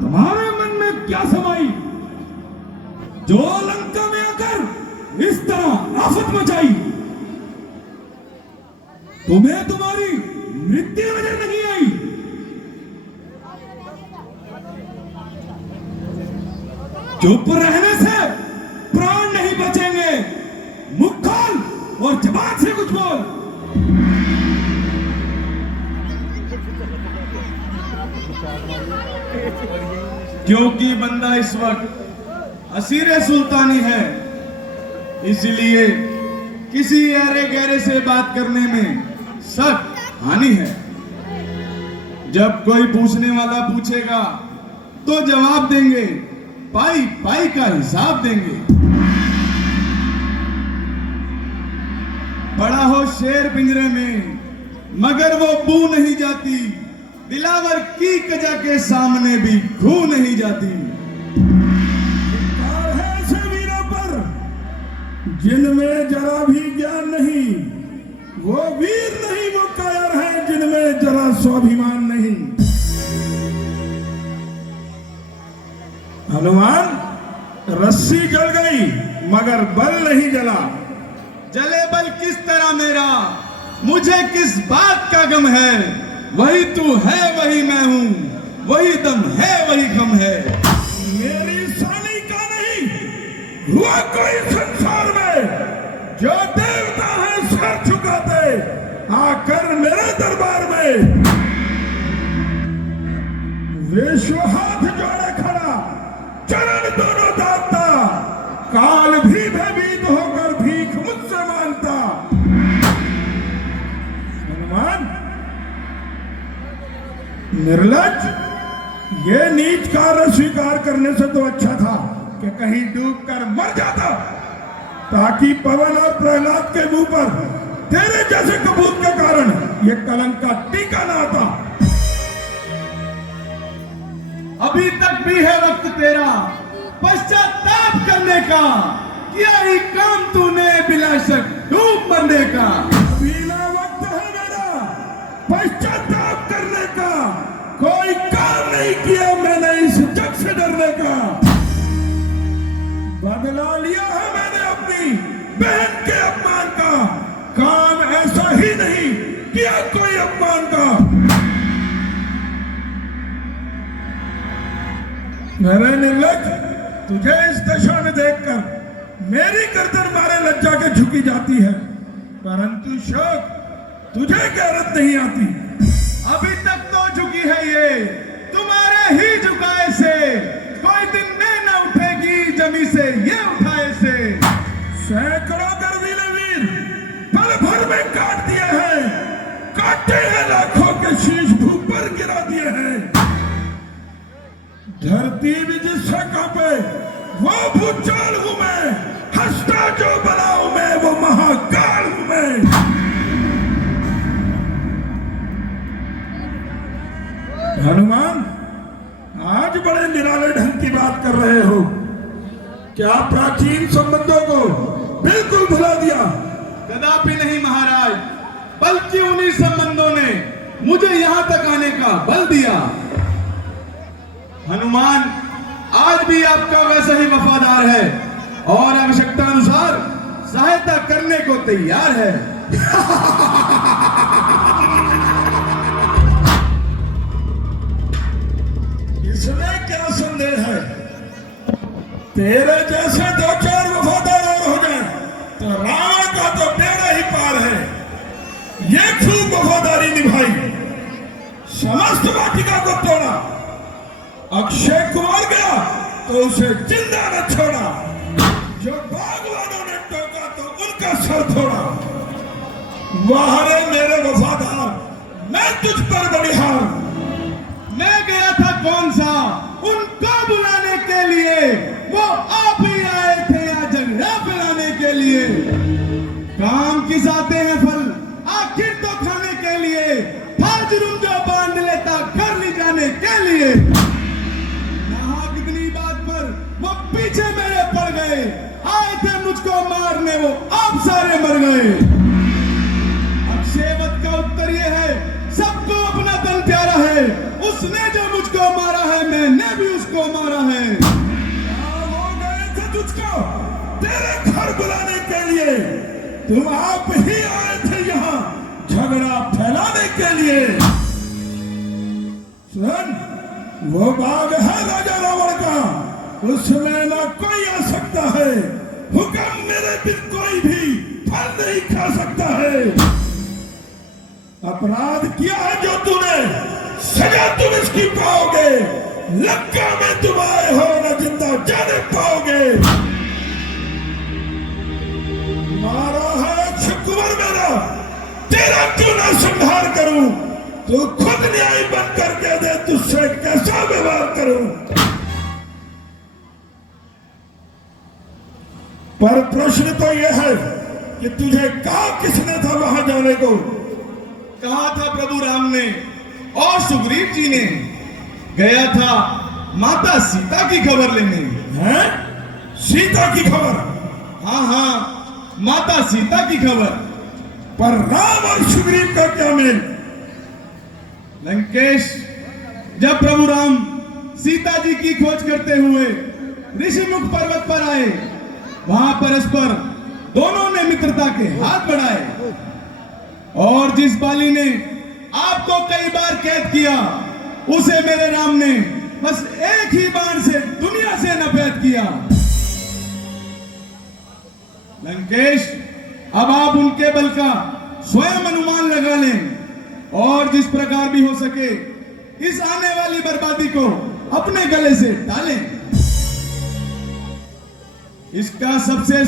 तुम्हारे मन में क्या समाई जो लंका में आकर इस तरह आफत मचाई? तुम्हें तुम्हारी मृत्यु नजर नहीं आई? चुप रहने से प्राण नहीं बचेंगे। मुख खोल और जबान से कुछ बोल। क्योंकि बंदा इस वक्त असीरे सुल्तानी है, इसलिए किसी अरे गहरे से बात करने में सख्त हानि है। जब कोई पूछने वाला पूछेगा तो जवाब देंगे, पाई पाई का हिसाब देंगे। बड़ा हो शेर पिंजरे में मगर वो बू नहीं जाती, दिलावर की कजा के सामने भी खू नहीं जाती। है ऐसे वीरों पर जिनमें जरा भी ज्ञान नहीं, वो वीर नहीं वो कायर है जिनमें जरा स्वाभिमान नहीं। हनुमान, रस्सी जल गई मगर बल नहीं जला। जले बल किस तरह मेरा, मुझे किस बात का गम है। वही तू है वही मैं हूं, वही दम है वही गम है। मेरी सानी का नहीं हुआ कोई संसार में जो देवता है सर झुकाते आकर मेरे दरबार में। विश्व हाथ जोड़े खड़ा, चरण दोनों दाता, काल भी भयभीत होकर भीख मुझसे मांगता। हनुमान, निर्लज, ये नीच कार्य स्वीकार करने से तो अच्छा था कि कहीं डूबकर मर जाता, ताकि पवन और प्रहलाद के मुंह पर तेरे जैसे कबूत के कारण ये कलंक का टीका ना आता। अभी तक भी है वक्त तेरा पश्चाताप करने का, किया ही काम तूने बिला शक डूब मरने का। बिना वक्त है मेरा पश्चाताप करने का, कोई काम नहीं किया मैंने इस जग से डरने का। बदला लिया है मैंने अपनी बहन के अपमान का, काम ऐसा ही नहीं किया कोई अपमान का। मेरे निर्लज, तुझे इस दशा में देखकर मेरी गर्दन मारे लज्जा के झुकी जाती है, परंतु शोक तुझे गैरत नहीं आती। अभी तक तो झुकी है ये तुम्हारे ही झुकाए से, कोई दिन में न उठेगी जमी से ये उठाए से। सैकड़ों गर्वीले वीर पल भर में काट दिए हैं, काटे हैं लाखों के शीश भूख पर गिरा दिए हैं। धरती भी जिससे कांपे वो भूचाल हूं मैं, हंसता जो बनाऊं मैं वो महाकाल हूं मैं। हनुमान, आज बड़े निराले ढंग की बात कर रहे हो। क्या प्राचीन संबंधों को बिल्कुल भुला दिया? कदापि नहीं महाराज, बल्कि उन्हीं संबंधों ने मुझे यहां तक आने का बल दिया। हनुमान आज भी आपका वैसा ही वफादार है और आवश्यकता अनुसार सहायता करने को तैयार है। इसमें क्या संदेह है? तेरे जैसे दो चार वफादार और हो जाए तो रावण का तो बेड़ा ही पार है। ये खूब वफादारी निभाई, समस्त वाटिका को तोड़ा, अक्षय कुमार गया तो उसे जिंदा न छोड़ा, जो बागवानों ने टोका तो उनका सर थोड़ा। वाह रे मेरे वफादार, मैं तुझ पर बलिहार। मैं गया था कौन सा उनको बुलाने के लिए, वो आप ही आए थे यहाँ झगड़ा फैलाने के लिए। काम किस आते हैं फल आखिर तो खाने के लिए, था जुर्म जो बांध लेता घर ले जाने के लिए। यहाँ कितनी बात पर वो पीछे मेरे पड़ गए, आए थे मुझको मारने वो आप सारे मर गए। अक्षयवत का उत्तर ये है, सबको अपना तन प्यारा है, उसने जो मुझको मारा है मैंने भी उसको मारा है। वो गए थे तुझको तेरे घर बुलाने के लिए, तुम आप ही आए थे यहाँ झगड़ा फैलाने के लिए। सुन, वो बाग है राजा रावण का, उसमें ना कोई आ सकता है, हुक्म मेरे बिन कोई भी फल नहीं खा सकता है। अपराध किया है जो तूने, सजा तुम इसकी पाओगे। लंका में तुम आए हो न जिंदा जाने पाओगे। मारा है कुंवर मेरा, तेरा क्यों ना संहार करूं? तू खुद न्याय बन करके दे, तुझसे कैसा व्यवहार करूं? पर प्रश्न तो यह है कि तुझे कहा किसने था वहां जाने को? कहा था प्रभु राम ने और सुग्रीव जी ने। गया था माता सीता की खबर लेने। हैं? सीता की खबर? हाँ हाँ, माता सीता की खबर। पर राम और सुग्रीव का क्या मेल? लंकेश, जब प्रभु राम सीता जी की खोज करते हुए ऋषिमुख पर्वत पर आए, वहां परस्पर दोनों ने मित्रता के हाथ बढ़ाए। और जिस बाली ने आपको कई बार कैद किया, उसे मेरे राम ने बस एक ही बाण से दुनिया से नफरत किया। लंकेश, अब आप उनके बल का स्वयं अनुमान लगा लें और जिस प्रकार भी हो सके इस आने वाली बर्बादी को अपने गले से डालें। इसका सबसे